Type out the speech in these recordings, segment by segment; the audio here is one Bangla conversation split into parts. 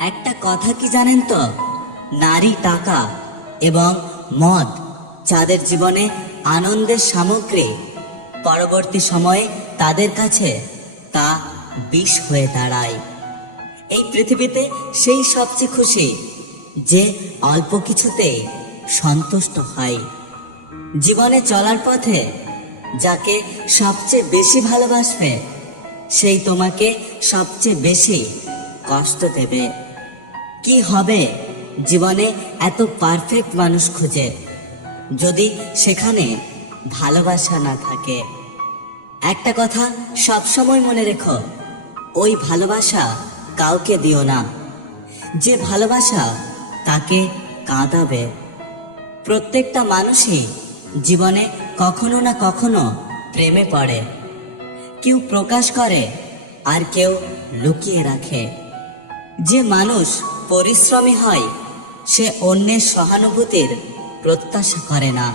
একটা কথা কি জানেন তো, নারী, টাকা এবং মদ যাদের জীবনে আনন্দের সামগ্রী, পরবর্তী সময়ে তাদের কাছে তা বিষ হয়ে দাঁড়ায়। এই পৃথিবীতে সেই সবচেয়ে খুশি যে অল্প কিছুতে সন্তুষ্ট হয়। জীবনে চলার পথে যাকে সবচেয়ে বেশি ভালোবাসবে সেই তোমাকে সবচেয়ে বেশি কষ্ট দেবে। কি হবে জীবনে এত পারফেক্ট মানুষ খুঁজে যদি সেখানে ভালোবাসা না থাকে? একটা কথা সবসময় মনে রেখো, ওই ভালোবাসা কাউকে দিও না যে ভালোবাসা তাকে কাঁদাবে। প্রত্যেকটা মানুষই জীবনে কখনো না কখনো প্রেমে পড়ে। কেউ প্রকাশ করে আর কেউ লুকিয়ে রাখে। যে মানুষ পরিশ্রমী হয় সে অন্যের সহানুভূতির প্রত্যাশা করে না।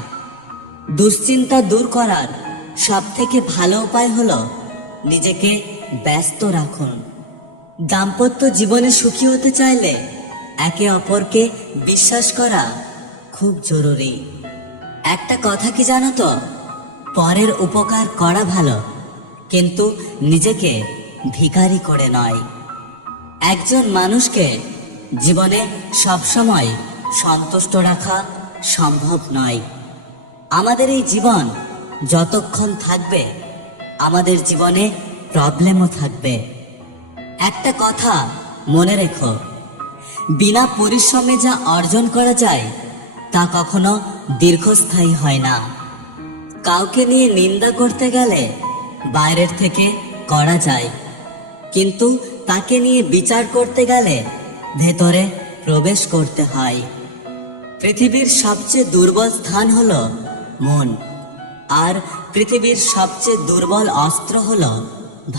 দুশ্চিন্তা দূর করার সবথেকে ভালো উপায় হলো নিজেকে ব্যস্ত রাখুন। দাম্পত্য জীবনে সুখী হতে চাইলে একে অপরকে বিশ্বাস করা খুব জরুরি। একটা কথা কি জানো তো, পরের উপকার করা ভালো, কিন্তু নিজেকে ভিখারি করে নয়। একজন মানুষকে জীবনে সবসময় সন্তুষ্ট রাখা সম্ভব নয়। আমাদের এই জীবন যতক্ষণ থাকবে আমাদের জীবনে প্রবলেমও থাকবে। একটা কথা মনে রেখো, বিনা পরিশ্রমে যা অর্জন করা যায় তা কখনো দীর্ঘস্থায়ী হয় না। কাউকে নিয়ে নিন্দা করতে গেলে বাইরের থেকে করা যায়, কিন্তু তাকে নিয়ে বিচার করতে গেলে ভেতরে প্রবেশ করতে হয়। পৃথিবীর সবচেয়ে দুর্বল স্থান হলো মন, আর পৃথিবীর সবচেয়ে দুর্বল অস্ত্র হলো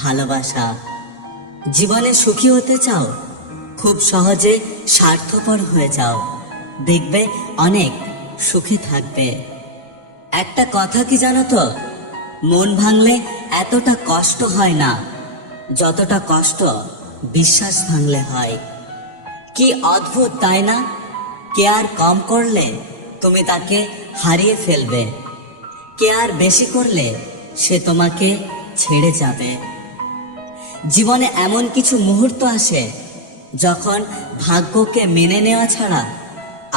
ভালোবাসা। জীবনে সুখী হতে চাও, খুব সহজে স্বার্থপর হয়ে যাও, দেখবে অনেক সুখে থাকবে। একটা কথা কি জানো তো, মন ভাঙলে এতটা কষ্ট হয় না যতটা কষ্ট বিশ্বাস ভাঙলে হয়। কি অদ্ভুত তাই না? কেয়ার কম করলে তুমি তাকে হারিয়ে ফেলবে, কেয়ার বেশি করলে সে তোমাকে ছেড়ে যাবে। জীবনে এমন কিছু মুহূর্ত আসে যখন ভাগ্যকে মেনে নেওয়া ছাড়া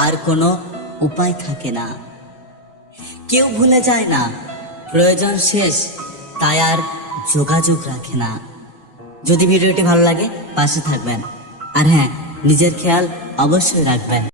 আর কোনো উপায় থাকে না। কেউ ভুলে যায় না প্রয়োজন শেষ, তাই আর যোগাযোগ রাখে না। যদি ভিডিওটি ভালো লাগে পাশে থাকবেন, আর হ্যাঁ, নিজের খেয়াল অবশ্যই রাখবেন।